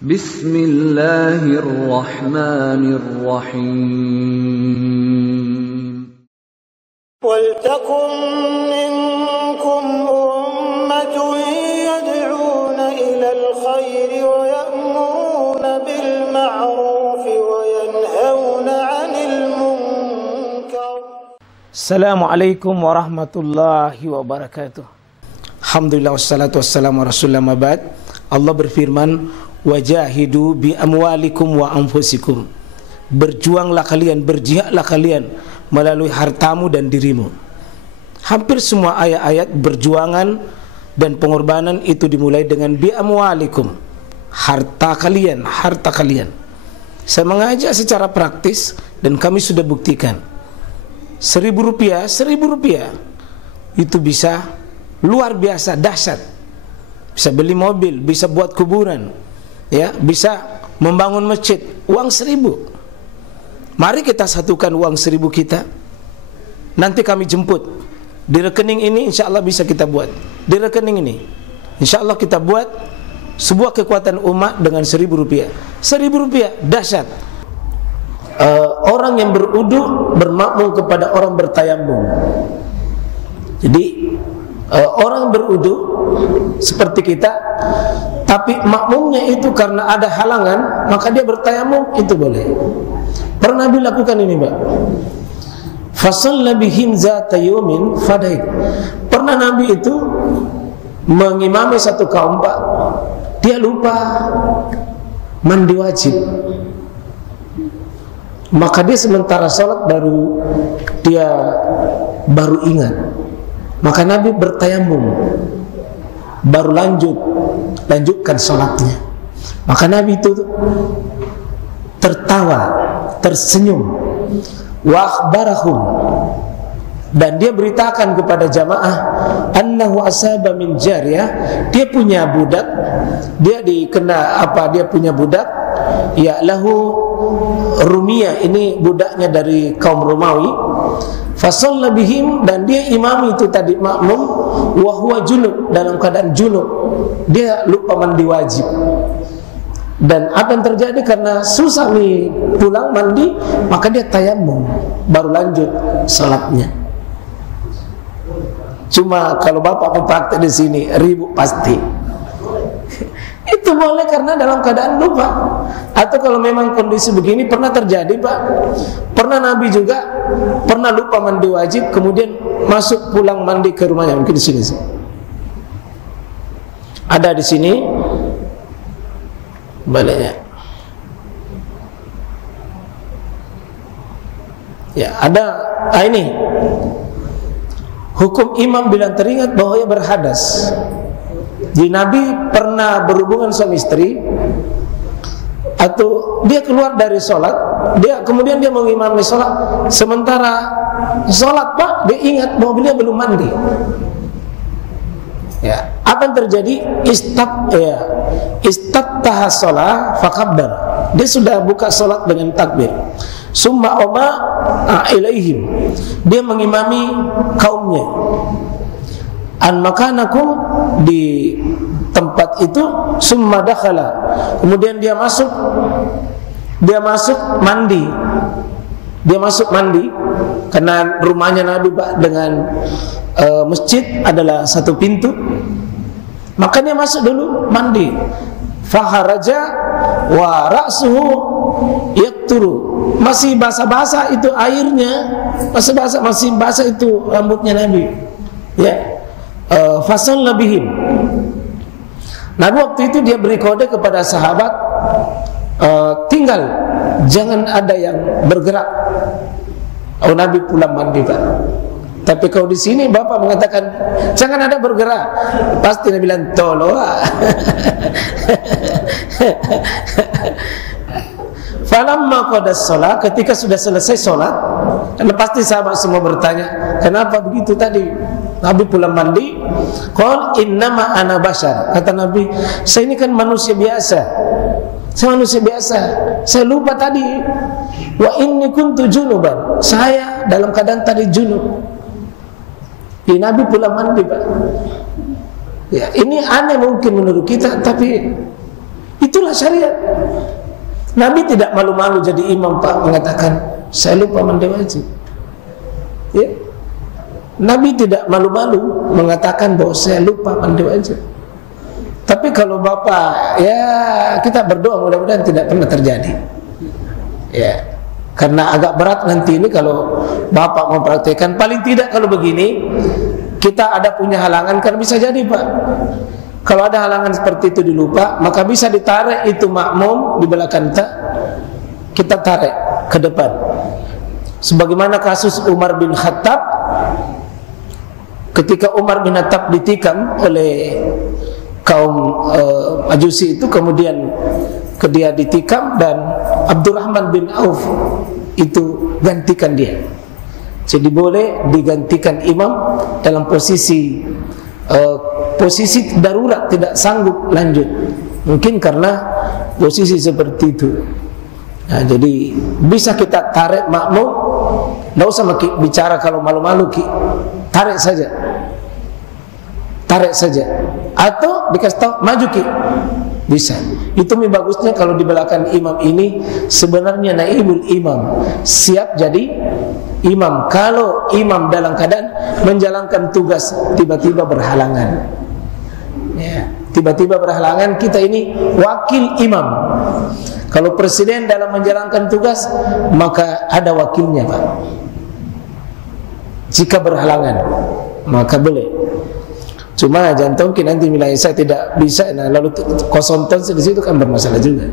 Bismillahirrahmanirrahim. Waltakum minkum ummatun yad'una ilal khairi wa ya'muruna bil ma'ruf wa yanhauna 'anil munkar. Assalamualaikum warahmatullahi wabarakatuh. Alhamdulillah wassalatu wassalamu ala rasulillah ma ba'd. Allah berfirman, wajahidu bi amwalikum wa anfusikum. Berjuanglah kalian, berjihadlah kalian melalui hartamu dan dirimu. Hampir semua ayat-ayat berjuangan dan pengorbanan itu dimulai dengan bi amwalikum, harta kalian, harta kalian. Saya mengajak secara praktis dan kami sudah buktikan. Rp1.000 itu bisa luar biasa dahsyat. Bisa beli mobil, bisa buat kuburan, ya, bisa membangun masjid. Uang 1.000. Mari kita satukan uang 1.000 kita. Nanti kami jemput di rekening ini, insya Allah bisa kita buat. Di rekening ini, insya Allah kita buat sebuah kekuatan umat dengan Rp1.000. Rp1.000 dahsyat. Orang yang berudu bermakmum kepada orang bertayamum. Jadi orang berudu seperti kita, tapi makmumnya itu karena ada halangan, maka dia bertayamum, itu boleh. Pernah Nabi lakukan ini, Pak. Fasalla bihim zata yawmin fadaik. Pernah Nabi itu mengimami satu kaum, Pak. Dia lupa mandi wajib. Maka dia sementara sholat baru ingat. Maka Nabi bertayamum, baru lanjutkan sholatnya. Maka Nabi itu tertawa, tersenyum, wa akhbarahum, dan dia beritakan kepada jamaah annahu asaba min jariyah, dia punya budak, dia punya budak, ya lahu Rumiyah, ini budaknya dari kaum Romawi. Fasalla bihim, dan dia imam itu tadi makmum, wa huwa junub, dalam keadaan junub, dia lupa mandi wajib. Dan apa yang terjadi, karena susah nih pulang mandi, maka dia tayamum, baru lanjut salatnya. Cuma kalau bapak mempraktek di sini ribut pasti. Itu boleh karena dalam keadaan lupa. Atau kalau memang kondisi begini pernah terjadi, Pak. Pernah Nabi juga pernah lupa mandi wajib, kemudian masuk pulang mandi ke rumahnya. Mungkin di sini. Ada di sini baliknya. Ya, ada ini. Hukum imam bila teringat bahwa ia berhadas. Jadi Nabi pernah berhubungan suami istri, atau dia keluar dari sholat, kemudian dia mengimami sholat. Sementara sholat, Pak, dia ingat bahwa beliau belum mandi. Ya, apa yang terjadi? Istattaha sholat fakabbar. Dia sudah buka sholat dengan takbir. Summa oma ilaihim. Dia mengimami kaumnya. An makanakum, di tempat itu, summa dakhala, kemudian dia masuk mandi. Dia masuk mandi karena rumahnya Nabi, Pak, dengan masjid adalah satu pintu. Maka dia masuk dulu mandi. Faharaja wa ra'suhu yakturu. Masih basah-basah itu airnya, masih basah itu rambutnya Nabi. Ya. Fasalla bihim. Nabi waktu itu dia beri kode kepada sahabat, tinggal, jangan ada yang bergerak. Nabi pulang mandi, Pak. Tapi kalau di sini Bapak mengatakan jangan ada bergerak, pasti Nabi bilang tolong. Falamma qadas shalah, ketika sudah selesai sholat, karena pasti sahabat semua bertanya, kenapa begitu tadi? Nabi pulang mandi, qul innama ana bashar. Kata Nabi, saya ini kan manusia biasa. Saya manusia biasa. Saya lupa tadi. Wa inni kuntu junuban. Saya dalam keadaan tadi junub. Nabi pulang mandi, Pak. Ya, ini aneh mungkin menurut kita, tapi Itulah syariat. Nabi tidak malu-malu jadi imam, Pak, mengatakan saya lupa mandi wajib. Ya. Nabi tidak malu-malu mengatakan bahwa saya lupa mandi wajib. Tapi kalau Bapak, ya kita berdoa mudah-mudahan tidak pernah terjadi. Ya, karena agak berat nanti ini kalau Bapak mempraktekkan. Paling tidak kalau begini, kita ada punya halangan, karena bisa jadi, Pak, kalau ada halangan seperti itu dilupa, maka bisa ditarik itu makmum di belakang kita tarik ke depan. Sebagaimana kasus Umar bin Khattab, ketika Umar bin Khattab ditikam oleh kaum Majusi itu, kemudian dia ditikam dan Abdurrahman bin Auf itu gantikan dia. Jadi boleh digantikan imam dalam posisi darurat, tidak sanggup lanjut, mungkin karena posisi seperti itu. Nah, jadi bisa kita tarik makmum, tidak usah bicara kalau malu-malu, tarik saja, atau dikasih tahu maju bisa. Itu lebih bagusnya kalau di belakang imam ini sebenarnya naibul imam, siap jadi imam. Kalau imam dalam keadaan menjalankan tugas tiba-tiba berhalangan, ya, tiba-tiba berhalangan, kita ini wakil imam. Kalau presiden dalam menjalankan tugas, maka ada wakilnya, Pak. Jika berhalangan, maka boleh. Cuma jangan tongki nanti nilai saya tidak bisa, nah lalu kosong di situ kan bermasalah juga.